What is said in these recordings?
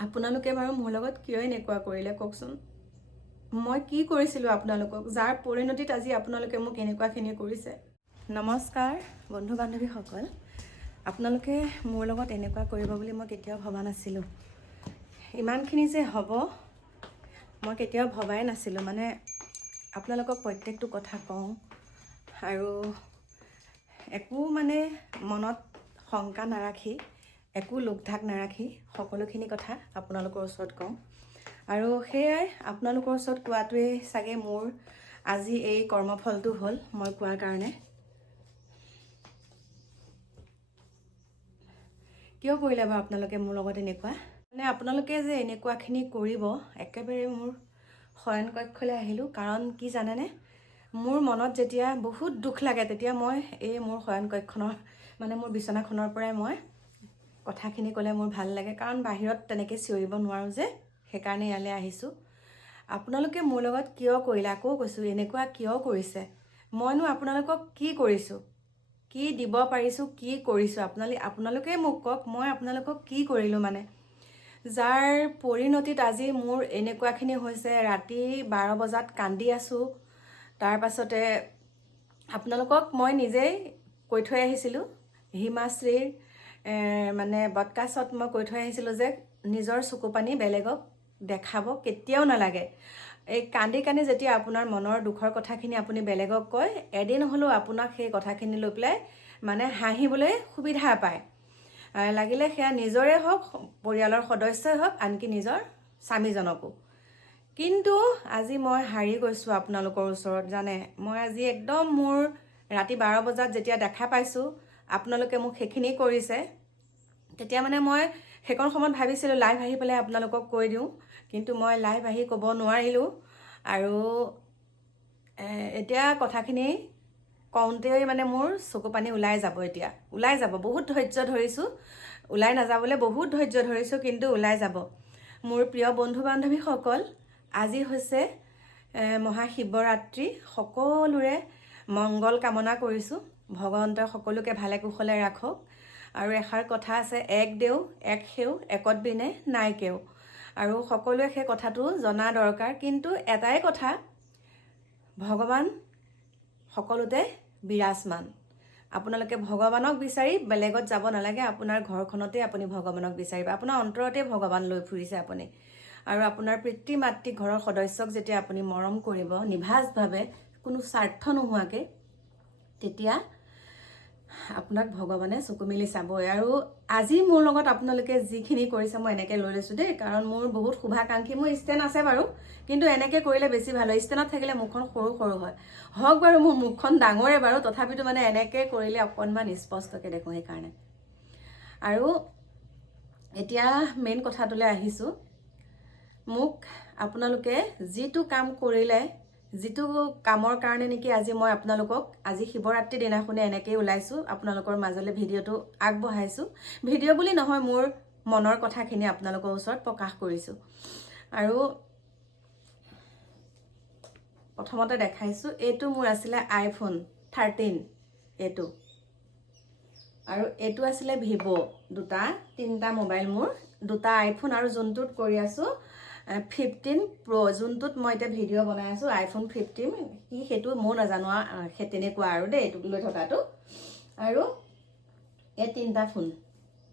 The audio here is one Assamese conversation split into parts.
আপোনালোকে বাৰু মোৰ লগত কিয় এনেকুৱা কৰিলে কওকচোন? মই কি কৰিছিলোঁ আপোনালোকক? যাৰ পৰিণতিত আজি আপোনালোকে মোক এনেকুৱাখিনি কৰিছে। নমস্কাৰ বন্ধু বান্ধৱীসকল আপোনালোকে মোৰ লগত এনেকুৱা কৰিব বুলি মই কেতিয়াও ভবা নাছিলোঁ। ইমানখিনি যে হ'ব মই কেতিয়াও ভবাই নাছিলোঁ। মানে আপোনালোকক প্ৰত্যেকটো কথা কওঁ আৰু একো মানে মনত শংকা নাৰাখি একো লোক ঢাক নাৰাখি সকলোখিনি কথা আপোনালোকৰ ওচৰত কওঁ। আৰু সেয়াই আপোনালোকৰ ওচৰত কোৱাটোৱেই চাগে মোৰ আজি এই কৰ্মফলটো হ'ল মই কোৱাৰ কাৰণে। কিয় কৰিলে বাৰু আপোনালোকে মোৰ লগত এনেকুৱা? মানে আপোনালোকে যে এনেকুৱাখিনি কৰিব একেবাৰে মোৰ শয়ন কক্ষলৈ আহিলোঁ। কাৰণ কি জানেনে? মোৰ মনত যেতিয়া বহুত দুখ লাগে তেতিয়া মই এই মোৰ শয়ন কক্ষণৰ মানে মোৰ বিচনাখনৰ পৰাই মই কথাখিনি ক'লে মোৰ ভাল লাগে কাৰণ বাহিৰত তেনেকৈ চিঞৰিব নোৱাৰোঁ যে সেইকাৰণে ইয়ালৈ আহিছোঁ। আপোনালোকে মোৰ লগত কিয় কৰিলে আকৌ কৈছোঁ এনেকুৱা কিয় কৰিছে? মইনো আপোনালোকক কি কৰিছোঁ? কি দিব পাৰিছোঁ কি কৰিছোঁ? আপোনালোকে আপোনালোকেই মোক কওক মই আপোনালোকক কি কৰিলোঁ মানে? যাৰ পৰিণতিত আজি মোৰ এনেকুৱাখিনি হৈছে ৰাতি বাৰ বজাত কান্দি আছোঁ। তাৰ পাছতে আপোনালোকক মই নিজেই কৈ থৈ আহিছিলোঁ হিমাশ্ৰীৰ মানে বদকাছত মই কৈ থৈ আহিছিলোঁ যে নিজৰ চকু পানী বেলেগক দেখাব কেতিয়াও নালাগে। এই কান্দি কান্দি যেতিয়া আপোনাৰ মনৰ দুখৰ কথাখিনি আপুনি বেলেগক কয় এদিন হ'লেও আপোনাক সেই কথাখিনি লৈ পেলাই মানে হাঁহিবলৈ সুবিধা পায়। লাগিলে সেয়া নিজৰে হওক পৰিয়ালৰ সদস্যই হওক আনকি নিজৰ স্বামীজনকো। কিন্তু আজি মই হাৰি গৈছোঁ আপোনালোকৰ ওচৰত জানে? মই আজি একদম মোৰ ৰাতি বাৰ বজাত যেতিয়া দেখা পাইছোঁ আপোনালোকে মোক সেইখিনি কৰিছে। তেতিয়া মানে মই সেইকণ সময়ত ভাবিছিলোঁ লাইভ আহি পেলাই আপোনালোকক কৈ দিওঁ। কিন্তু মই লাইভ আহি ক'ব নোৱাৰিলোঁ। আৰু এতিয়া কথাখিনি কওঁতেই মানে মোৰ চকু পানী ওলাই যাব এতিয়া। ওলাই যাব বহুত ধৈৰ্য ধৰিছোঁ। ওলাই নাযাবলৈ বহুত ধৈৰ্য ধৰিছোঁ কিন্তু ওলাই যাব। মোৰ প্ৰিয় বন্ধু বান্ধৱীসকল আজি হৈছে মহাশিৱৰাত্ৰি। সকলোৰে মংগল কামনা কৰিছোঁ। ভগৱন্তই সকলোকে ভালে কুশলে ৰাখক। আৰু এষাৰ কথা আছে এক দেও এক সেও একত বিনে নাই কেও আৰু সকলোৱে সেই কথাটো জনা দৰকাৰ কিন্তু এটাই কথা ভগৱান সকলোতে বিৰাজমান। আপোনালোকে ভগৱানক বিচাৰি বেলেগত যাব নালাগে আপোনাৰ ঘৰখনতে আপুনি ভগৱানক বিচাৰিব। আপোনাৰ অন্তৰতে ভগৱান লৈ ফুৰিছে আপুনি। আৰু আপোনাৰ পিতৃ মাতৃ ঘৰৰ সদস্যক যেতিয়া আপুনি মৰম কৰিব নিভাঁজভাৱে কোনো স্বাৰ্থ নোহোৱাকৈ তেতিয়া আপোনাক ভগৱানে চকু মেলি চাবই আৰু আজি মোৰ লগত আপোনালোকে যিখিনি কৰিছে মই এনেকৈ লৈ লৈছোঁ দেই। কাৰণ মোৰ বহুত শুভাকাংক্ষী। মোৰ ষ্টেণ্ড আছে বাৰু কিন্তু এনেকৈ কৰিলে বেছি ভাল হয়। ষ্টেণ্ডত থাকিলে মুখখন সৰু সৰু হয়। হওক বাৰু মোৰ মুখখন ডাঙৰে বাৰু। তথাপিতো মানে এনেকৈ কৰিলে অকণমান স্পষ্টকৈ দেখোঁ সেইকাৰণে। আৰু এতিয়া মেইন কথাটোলৈ আহিছোঁ। মোক আপোনালোকে যিটো কাম কৰিলে যিটো কামৰ কাৰণে নেকি আজি মই আপোনালোকক আজি শিৱৰাত্ৰি দিনাখনে এনেকেই ওলাইছোঁ আপোনালোকৰ মাজলৈ ভিডিঅ'টো আগবঢ়াইছোঁ। ভিডিঅ' বুলি নহয় মোৰ মনৰ কথাখিনি আপোনালোকৰ ওচৰত প্ৰকাশ কৰিছোঁ। আৰু প্ৰথমতে দেখাইছোঁ এইটো মোৰ আছিলে আইফোন থাৰ্টিন এইটো। আৰু এইটো আছিলে ভিভ' দুটা তিনিটা মোবাইল মোৰ দুটা আইফোন আৰু যোনটোত কৰি আছোঁ ফিফটিন প্ৰ' যোনটোত মই এতিয়া ভিডিঅ' বনাই আছোঁ আইফোন ফিফটিন কি সেইটো ময়ো নাজানো আৰু সেই তেনেকুৱা আৰু দেই এইটো লৈ থকাটো। আৰু এই তিনিটা ফোন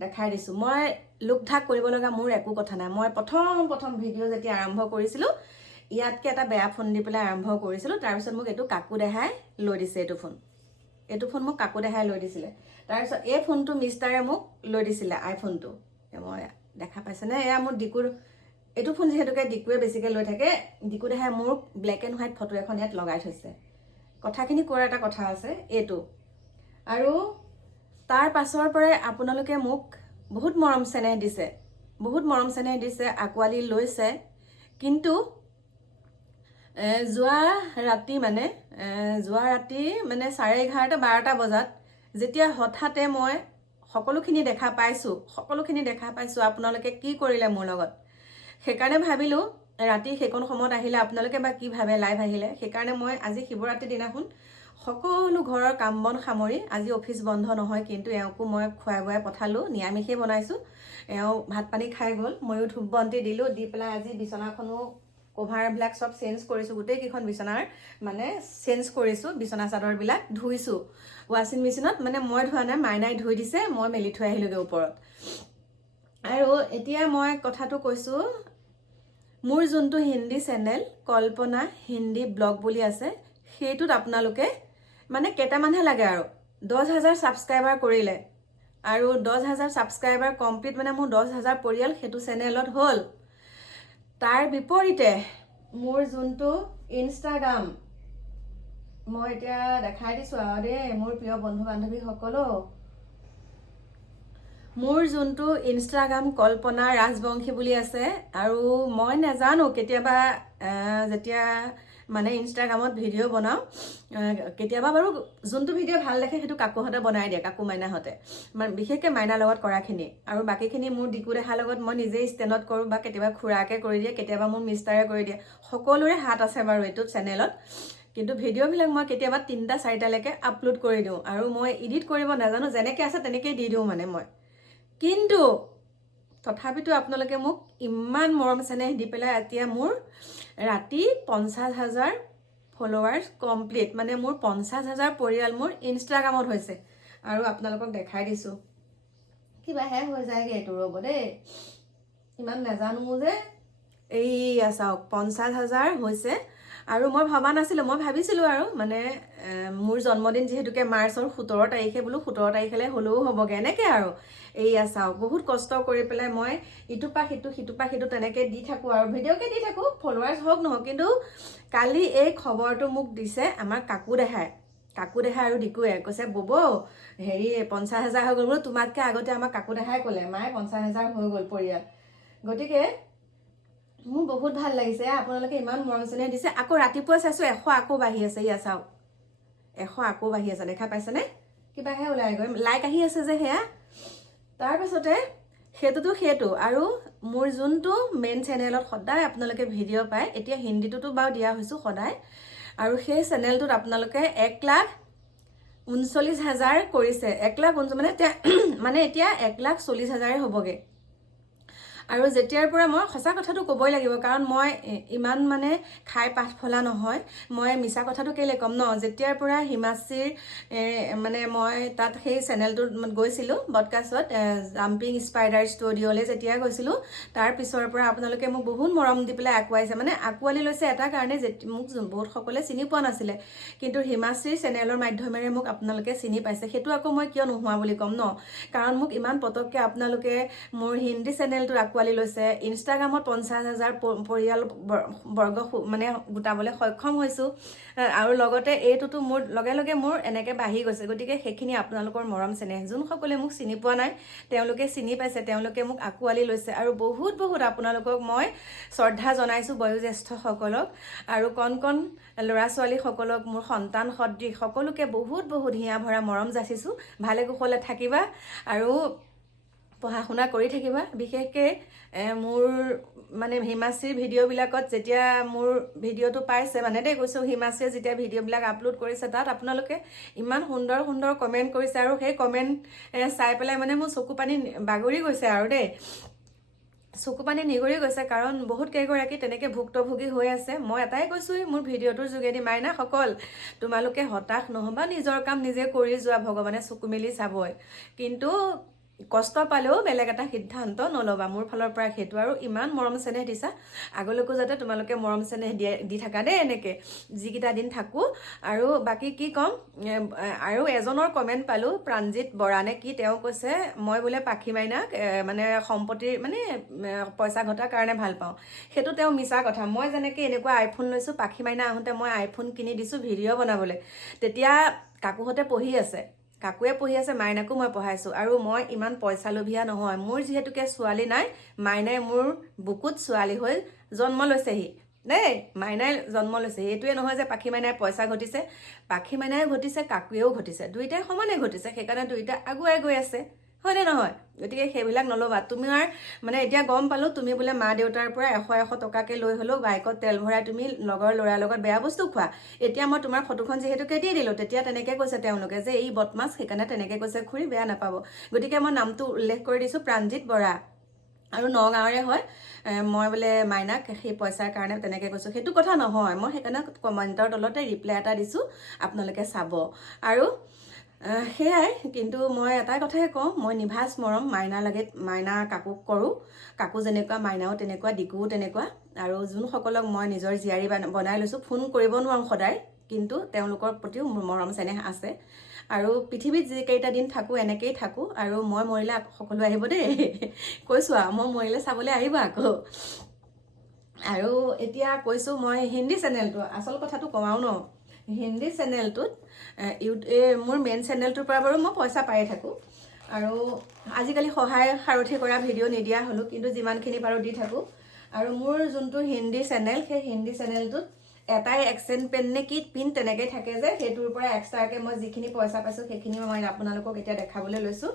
দেখাই দিছোঁ। মই লোক ঢাক কৰিব লগা মোৰ একো কথা নাই। মই প্ৰথম প্ৰথম ভিডিঅ' যেতিয়া আৰম্ভ কৰিছিলোঁ, ইয়াতকৈ এটা বেয়া ফোন দি পেলাই আৰম্ভ কৰিছিলোঁ। তাৰপিছত মোক এইটো কাকু দেহাই লৈ দিছে এইটো ফোন এইটো ফোন মোক কাকু দেহাই লৈ দিছিলে। তাৰপিছত এই ফোনটো মিষ্টাৰে মোক লৈ দিছিলে আইফোনটো মই দেখা পাইছেনে এয়া মোৰ ডিকুৰ এইটো ফোন যিহেতুকে ডিকুৱে বেছিকৈ লৈ থাকে ডিকু দেহাই মোৰ ব্লেক এণ্ড হোৱাইট ফটো এখন ইয়াত লগাই থৈছে। কথাখিনি কোৱাৰ এটা কথা আছে এইটো। আৰু তাৰ পাছৰ পৰাই আপোনালোকে মোক বহুত মৰম চেনেহ দিছে বহুত মৰম চেনেহ দিছে আঁকোৱালি লৈছে। কিন্তু যোৱা ৰাতি মানে যোৱা ৰাতি মানে চাৰে এঘাৰটা বাৰটা বজাত যেতিয়া হঠাতে মই সকলোখিনি দেখা পাইছোঁ সকলোখিনি দেখা পাইছোঁ আপোনালোকে কি কৰিলে মোৰ লগত? সেইকাৰণে ভাবিলোঁ ৰাতি সেইকণ সময়ত আহিলে আপোনালোকে বা কি ভাবে লাইভ আহিলে। সেইকাৰণে মই আজি শিৱৰাত্ৰি দিনাখন সকলো ঘৰৰ কাম বন সামৰি আজি অফিচ বন্ধ নহয় কিন্তু এওঁকো মই খুৱাই বুৱাই পঠালোঁ নিৰামিষেই বনাইছোঁ। এওঁ ভাত পানী খাই গ'ল ময়ো ধূপ বন্তি দিলোঁ দি পেলাই আজি বিচনাখনো কভাৰবিলাক চব চেঞ্জ কৰিছোঁ গোটেইকেইখন বিচনাৰ মানে চেঞ্জ কৰিছোঁ বিচনা চাদৰবিলাক ধুইছোঁ। ৱাশ্বিং মেচিনত মানে মই ধোৱা নাই মাইনাই ধুই দিছে মই মেলি থৈ আহিলোগৈ ওপৰত। আৰু এতিয়া মই কথাটো কৈছোঁ মোৰ যোনটো হিন্দী চেনেল কল্পনা হিন্দী ব্লগ বুলি আছে সেইটোত আপোনালোকে মানে কেইটামানহে লাগে আৰু দহ হাজাৰ ছাবস্ক্ৰাইবাৰ কৰিলে। আৰু দহ হাজাৰ ছাবস্ক্ৰাইবাৰ কমপ্লিট মানে মোৰ দহ হাজাৰ পৰিয়াল সেইটো চেনেলত হ'ল। তাৰ বিপৰীতে মোৰ যোনটো ইনষ্টাগ্ৰাম মই এতিয়া দেখাই দিছোঁ আৰু দেই মোৰ প্ৰিয় বন্ধু বান্ধৱীসকলো মোৰ যোনটো ইনষ্টাগ্ৰাম কল্পনা ৰাজবংশী বুলি আছে আৰু মই নাজানো কেতিয়াবা যেতিয়া মানে ইনষ্টাগ্ৰামত ভিডিঅ' বনাওঁ কেতিয়াবা বাৰু যোনটো ভিডিঅ' ভাল দেখে সেইটো কাকুহঁতে বনাই দিয়ে কাকু মাইনাহঁতে। মানে বিশেষকৈ মাইনাৰ লগত কৰাখিনি। আৰু বাকীখিনি মোৰ ডিকু দেহাৰ লগত মই নিজেই ষ্টেণ্ডত কৰোঁ বা কেতিয়াবা খুৰাকে কৰি দিয়ে কেতিয়াবা মোৰ মিষ্টাৰে কৰি দিয়ে। সকলোৰে হাত আছে বাৰু এইটো চেনেলত কিন্তু ভিডিঅ'বিলাক মই কেতিয়াবা তিনিটা চাৰিটালৈকে আপলোড কৰি দিওঁ। আৰু মই এডিট কৰিব নাজানো যেনেকৈ আছে তেনেকেই দি দিওঁ মানে মই। কিন্তু তথাপিতো আপোনালোকে মোক ইমান মৰম চেনেহ দি পেলাই এতিয়া মোৰ ৰাতি পঞ্চাছ হাজাৰ ফলোৱাৰ্ছ কমপ্লিট মানে মোৰ পঞ্চাছ হাজাৰ পৰিয়াল মোৰ ইনষ্টাগ্ৰামত হৈছে। আৰু আপোনালোকক দেখাই দিছোঁ। কিবাহে হৈ যায়গৈ এইটো ৰ'ব দেই। ইমান নাজানো যে। এইয়া চাওক পঞ্চাছ হাজাৰ হৈছে আৰু মই ভবা নাছিলোঁ মই ভাবিছিলোঁ আৰু মানে মোৰ জন্মদিন যিহেতুকে মাৰ্চৰ সোতৰ তাৰিখে বোলো সোতৰ তাৰিখলৈ হ'লেও হ'বগৈ এনেকৈ আৰু। এইয়া চাওক বহুত কষ্ট কৰি পেলাই মই ইটোৰ পৰা সিটো সিটোৰ পৰা সিটো তেনেকৈ দি থাকোঁ আৰু ভিডিঅ'কে দি থাকোঁ ফলোৱাৰ্ছ হওক নহওক কিন্তু কালি এই খবৰটো মোক দিছে আমাৰ কাকু দেহাই। কাকু দেহা আৰু ডিকুৱে কৈছে বব হেৰি পঞ্চাছ হাজাৰ হৈ গ'ল বোলো তোমাতকৈ আগতে আমাৰ কাকু দেহাই ক'লে মায়ে পঞ্চাছ হাজাৰ হৈ গ'ল পৰিয়াল। গতিকে মোৰ বহুত ভাল লাগিছে আপোনালোকে ইমান মৰম চেনেহ দিছে। আকৌ ৰাতিপুৱা চাইছোঁ এশ আকৌ বাঢ়ি আছে ইয়া চাওক। এশ আকৌ বাঢ়ি আছে দেখা পাইছেনে? কিবাহে ওলাই গৈ। লাইক আহি আছে যে সেয়া। তাৰপাছতে সেইটোতো সেইটো। আৰু মোৰ যোনটো মেইন চেনেলত সদায় আপোনালোকে ভিডিঅ' পায় এতিয়া হিন্দীটোতো বাৰু দিয়া হৈছোঁ সদায়। আৰু সেই চেনেলটোত আপোনালোকে এক লাখ ঊনচল্লিছ হাজাৰ কৰিছে। এক লাখ ঊনচ মানে মানে এতিয়া এক লাখ চল্লিছ হাজাৰে হ'বগৈ। আৰু যেতিয়াৰ পৰা মই সঁচা কথাটো ক'বই লাগিব কাৰণ মই ইমান মানে খাই পাঠ ফলা নহয়। মই মিছা কথাটো কেলৈ ক'ম ন? যেতিয়াৰ পৰা হিমাশ্ৰীৰ মানে মই তাত সেই চেনেলটোত গৈছিলোঁ বডকাষ্টত জাম্পিং স্পাইডাৰ ষ্টুডিঅ'লৈ যেতিয়া গৈছিলোঁ তাৰ পিছৰ পৰা আপোনালোকে মোক বহুত মৰম দি পেলাই আঁকোৱাইছে। মানে আঁকোৱালি লৈছে এটা কাৰণে মোক যোন- বহুত সকলোৱে চিনি পোৱা নাছিলে। কিন্তু হিমাশ্ৰীৰ চেনেলৰ মাধ্যমেৰে মোক আপোনালোকে চিনি পাইছে। সেইটো আকৌ মই কিয় নোহোৱা বুলি ক'ম ন? কাৰণ মোক ইমান পটককৈ আপোনালোকে মোৰ হিন্দী চেনেলটোত আঁকোৱালি লৈছে ইনষ্টাগ্ৰামত পঞ্চাছ হাজাৰ পৰিয়াল বৰ- বৰ্গ মানে গোটাবলৈ সক্ষম হৈছোঁ। আৰু লগতে এইটোতো মোৰ লগে লগে মোৰ এনেকৈ বাঢ়ি গৈছে। গতিকে সেইখিনি আপোনালোকৰ মৰম চেনেহ। যোনসকলে মোক চিনি পোৱা নাই তেওঁলোকে চিনি পাইছে তেওঁলোকে মোক আঁকোৱালি লৈছে। আৰু বহুত বহুত আপোনালোকক মই শ্ৰদ্ধা জনাইছোঁ বয়োজ্যেষ্ঠসকলক। আৰু কণ কণ ল'ৰা ছোৱালীসকলক মোৰ সন্তান সদৃশ সকলোকে বহুত বহুত হিয়া ভৰা মৰম যাচিছোঁ। ভালে কুশলে থাকিবা। আৰু পঢ়া শুনা কৰি থাকিবা। বিশেষকৈ মোৰ মানে হিমাশ্ৰীৰ ভিডিঅ'বিলাকত যেতিয়া মোৰ ভিডিঅ'টো পাইছে মানে দেই কৈছোঁ হিমাশ্ৰীয়ে যেতিয়া ভিডিঅ'বিলাক আপলোড কৰিছে তাত আপোনালোকে ইমান সুন্দৰ সুন্দৰ কমেণ্ট কৰিছে আৰু সেই কমেণ্ট চাই পেলাই মানে মোৰ চকু পানী বাগৰি গৈছে আৰু দেই। চকু পানী নিগৰি গৈছে কাৰণ বহুত কেইগৰাকী তেনেকৈ ভুক্তভোগী হৈ আছে। মই এটাই কৈছোঁ মোৰ ভিডিঅ'টোৰ যোগেদি মাইনাসকল তোমালোকে হতাশ নহ'বা নিজৰ কাম নিজে কৰি যোৱা ভগৱানে চকু মেলি চাবই। কিন্তু কষ্ট পালেও বেলেগ এটা সিদ্ধান্ত নল'বা। মোৰ ফালৰ পৰা সেইটো আৰু ইমান মৰম চেনেহ দিছা। আগলৈকো যাতে তোমালোকে মৰম চেনেহ দিয়ে দি থাকা দেই এনেকৈ। যিকেইটা দিন থাকোঁ। আৰু বাকী কি ক'ম? আৰু এজনৰ কমেণ্ট পালোঁ প্ৰাণজিত বৰা নে কি তেওঁ কৈছে মই বোলে পাখি মাইনাক মানে সম্পত্তিৰ মানে পইচা ঘটাৰ কাৰণে ভাল পাওঁ। সেইটো তেওঁ মিছা কথা। মই যেনেকৈ এনেকুৱা আইফোন লৈছোঁ পাখি মাইনা আহোঁতে মই আইফোন কিনি দিছোঁ ভিডিঅ' বনাবলৈ। তেতিয়া কাকুহঁতে পঢ়ি আছে। কাকুৱে পঢ়ি আছে মাইনাকো মই পঢ়াইছোঁ আৰু মই ইমান পইচা লোভীয়া নহয়। মোৰ যিহেতুকে ছোৱালী নাই মাইনাই মোৰ বুকুত ছোৱালী হৈ জন্ম লৈছেহি। দেই মাইনাই জন্ম লৈছে এইটোৱে নহয় যে পাখি মাইনাই পইচা ঘটিছে পাখি মাইনাই ঘটিছে কাকুৱেও ঘটিছে। দুইটাই সমানে ঘটিছে সেইকাৰণে দুইটা আগুৱাই গৈ আছে। হয়নে নহয়? গতিকে সেইবিলাক নল'বা। তোমাৰ মানে এতিয়া গম পালোঁ তুমি বোলে মা দেউতাৰ পৰা এশ এশ টকাকৈ লৈ হ'লেও বাইকত তেল ভৰাই তুমি লগৰ ল'ৰাৰ লগত বেয়া বস্তু খোৱা। এতিয়া মই তোমাৰ ফটোখন যিহেতুকে দি দিলোঁ তেতিয়া তেনেকৈ কৈছে তেওঁলোকে যে এই বদমাছ সেইকাৰণে তেনেকৈ কৈছে খুৰী বেয়া নাপাব। গতিকে মই নামটো উল্লেখ কৰি দিছোঁ প্ৰাণজিৎ বৰা। আৰু নগাঁৱৰে হয় মই বোলে মাইনাক সেই পইচাৰ কাৰণে তেনেকৈ কৈছোঁ। সেইটো কথা নহয় মই সেইকাৰণে কমেণ্টৰ তলতে ৰিপ্লাই এটা দিছোঁ আপোনালোকে চাব। আৰু সেয়াই কিন্তু মই এটাই কথাই কওঁ মই নিভাজ মৰম মাইনাৰ লাগে মাইনা কাকুক কৰোঁ কাকু যেনেকুৱা মাইনাও তেনেকুৱা ডিকুও তেনেকুৱা আৰু যোনসকলক মই নিজৰ জীয়াৰী বান- বনাই লৈছোঁ ফোন কৰিব নোৱাৰোঁ সদায় কিন্তু তেওঁলোকৰ প্ৰতিও মোৰ মৰম চেনেহ আছে আৰু পৃথিৱীত যিকেইটা দিন থাকোঁ এনেকেই থাকোঁ আৰু মই মৰিলে সকলো আহিব দেই কৈছোঁ আৰু মই মৰিলে চাবলৈ আহিব আকৌ। আৰু এতিয়া কৈছোঁ মই হিন্দী চেনেলটো আচল কথাটো কমাওঁ ন? হিন্দী চেনেলটোত ইউ- মোৰ মেইন চেনেলটোৰ পৰা বাৰু মই পইচা পায়ে থাকোঁ। আৰু আজিকালি সহায় সাৰথি কৰা ভিডিঅ' নিদিয়া হ'লোঁ কিন্তু যিমানখিনি পাৰোঁ দি থাকোঁ। আৰু মোৰ যোনটো হিন্দী চেনেল সেই হিন্দী চেনেলটোত এটাই এক্সেণ্ট পেন নে কি পিন তেনেকৈ থাকে যে সেইটোৰ পৰা এক্সট্ৰাকৈ মই যিখিনি পইচা পাইছোঁ সেইখিনি মই আপোনালোকক এতিয়া দেখাবলৈ লৈছোঁ।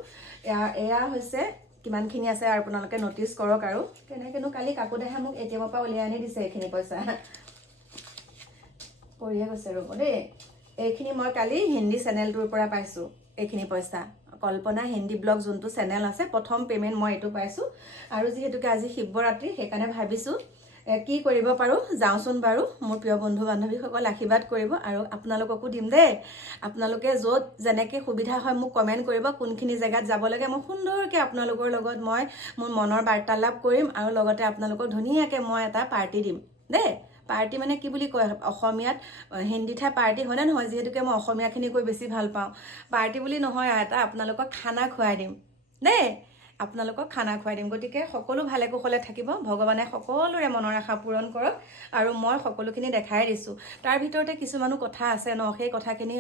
এয়া এয়া হৈছে কিমানখিনি আছে আৰু আপোনালোকে ন'টিচ কৰক আৰু। কেনেকৈনো কালি কাকু দেহে মোক এ টি এমৰ পৰা উলিয়াই আনি দিছে এইখিনি পইচা। পৰিয়ে গৈছে ৰ'ব দেই। এইখিনি মই কালি হিন্দী চেনেলটোৰ পৰা পাইছোঁ এইখিনি পইচা। কল্পনা হিন্দী ব্লগ যোনটো চেনেল আছে প্ৰথম পে'মেণ্ট মই এইটো পাইছোঁ। আৰু যিহেতুকে আজি শিৱৰাত্ৰি সেইকাৰণে ভাবিছোঁ কি কৰিব পাৰোঁ যাওঁচোন বাৰু মোৰ প্ৰিয় বন্ধু বান্ধৱীসকল আশীৰ্বাদ কৰিব আৰু আপোনালোককো দিম দেই। আপোনালোকে য'ত যেনেকৈ সুবিধা হয় মোক কমেণ্ট কৰিব কোনখিনি জেগাত যাব লাগে মই সুন্দৰকৈ আপোনালোকৰ লগত মই মোৰ মনৰ বাৰ্তালাপ কৰিম আৰু লগতে আপোনালোকক ধুনীয়াকৈ মই এটা পাৰ্টি দিম দেই। পাৰ্টি মানে কি বুলি কয় অসমীয়াত আহ, হিন্দীতহে পাৰ্টি হয়নে নহয়? যিহেতুকে মই অসমীয়াখিনি কৈ বেছি ভাল পাওঁ। পাৰ্টি বুলি নহয় এটা আপোনালোকক খানা খুৱাই দিম। দেই। আপোনালোকক খানা খুৱাই দিম। গতিকে সকলো ভালে কুশলে থাকিব। ভগৱানে সকলোৰে মনৰ আশা পূৰণ কৰক আৰু মই সকলোখিনি দেখাই দিছোঁ। তাৰ ভিতৰতে কিছুমানো কথা আছে ন? সেই কথাখিনি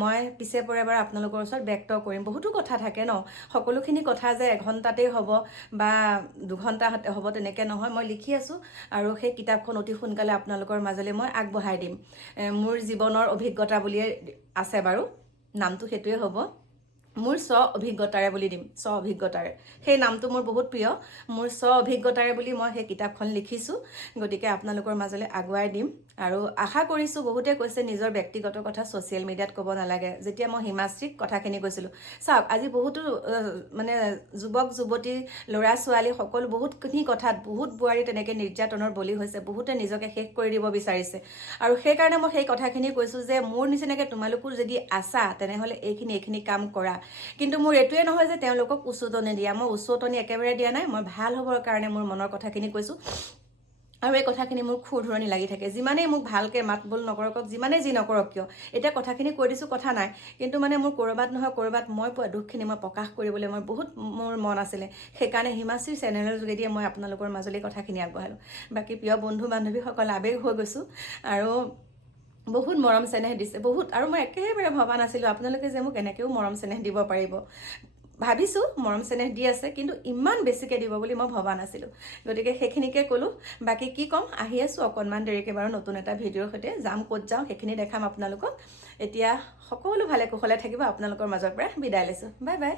মই পিছে পৰে বাৰু আপোনালোকৰ ওচৰত ব্যক্ত কৰিম। বহুতো কথা থাকে ন? সকলোখিনি কথা যে এঘণ্টাতেই হ'ব বা দুঘণ্টা হ'ব তেনেকৈ নহয়। মই লিখি আছোঁ আৰু সেই কিতাপখন অতি সোনকালে আপোনালোকৰ মাজলৈ মই আগবঢ়াই দিম। মোৰ জীৱনৰ অভিজ্ঞতা বুলিয়ে আছে বাৰু। নামটো সেইটোৱে হ'ব। মোৰ স্ব অভিজ্ঞতাৰে বুলি দিম স্ব অভিজ্ঞতাৰে। সেই নামটো মোৰ বহুত প্ৰিয়। মোৰ স্ব অভিজ্ঞতাৰে বুলি মই সেই কিতাপখন লিখিছোঁ। গতিকে আপোনালোকৰ মাজলৈ আগুৱাই দিম। আৰু আশা কৰিছোঁ বহুতে কৈছে নিজৰ ব্যক্তিগত কথা ছ'চিয়েল মিডিয়াত ক'ব নালাগে। যেতিয়া মই হিমাশ্ৰীক কথাখিনি কৈছিলোঁ চাওক আজি বহুতো মানে যুৱক যুৱতী ল'ৰা ছোৱালী সকলো বহুতখিনি কথাত বহুত বোৱাৰী তেনেকৈ নিৰ্যাতনৰ বলি হৈছে বহুতে নিজকে শেষ কৰি দিব বিচাৰিছে। আৰু সেইকাৰণে মই সেই কথাখিনি কৈছোঁ যে মোৰ নিচিনাকৈ তোমালোকো যদি আছা তেনেহ'লে এইখিনি এইখিনি কাম কৰা। কিন্তু মোৰ এইটোৱে নহয় যে তেওঁলোকক উচতনি দিয়া মই উচতনি একেবাৰে দিয়া নাই মই ভাল হ'বৰ কাৰণে মোৰ মনৰ কথাখিনি কৈছোঁ। আৰু এই কথাখিনি মোৰ খুৰ ধৰণি লাগি থাকে। যিমানেই মোক ভালকৈ মাত বোল নকৰক যিমানেই যি নকৰক কিয় এতিয়া কথাখিনি কৈ দিছোঁ কথা নাই। কিন্তু মানে মোৰ ক'ৰবাত নহয় ক'ৰবাত মই পোৱা দুখখিনি মই প্ৰকাশ কৰিবলৈ মই বহুত মোৰ মন আছিলে। সেইকাৰণে হিমাশ্ৰী চেনেলৰ যোগেদিয়ে মই আপোনালোকৰ মাজলৈ কথাখিনি আগবঢ়ালোঁ। বাকী প্ৰিয় বন্ধু বান্ধৱীসকল আৱেগ হৈ গৈছোঁ। আৰু বহুত মৰম চেনেহ দিছে। বহুত আৰু মই একেবাৰে ভবা নাছিলোঁ আপোনালোকে যে মোক এনেকৈও মৰম চেনেহ দিব পাৰিব। ভাবিছোঁ মৰম চেনেহ দি আছে কিন্তু ইমান বেছিকৈ দিব বুলি মই ভবা নাছিলোঁ। গতিকে সেইখিনিকে ক'লোঁ। বাকী কি ক'ম আহি আছোঁ অকণমান দেৰিকৈ বাৰু নতুন এটা ভিডিঅ'ৰ সৈতে। যাম ক'ত যাওঁ সেইখিনি দেখাম আপোনালোকক। এতিয়া সকলো ভালে কুশলে থাকিব আপোনালোকৰ মাজৰ পৰা বিদায় লৈছোঁ। Bye bye.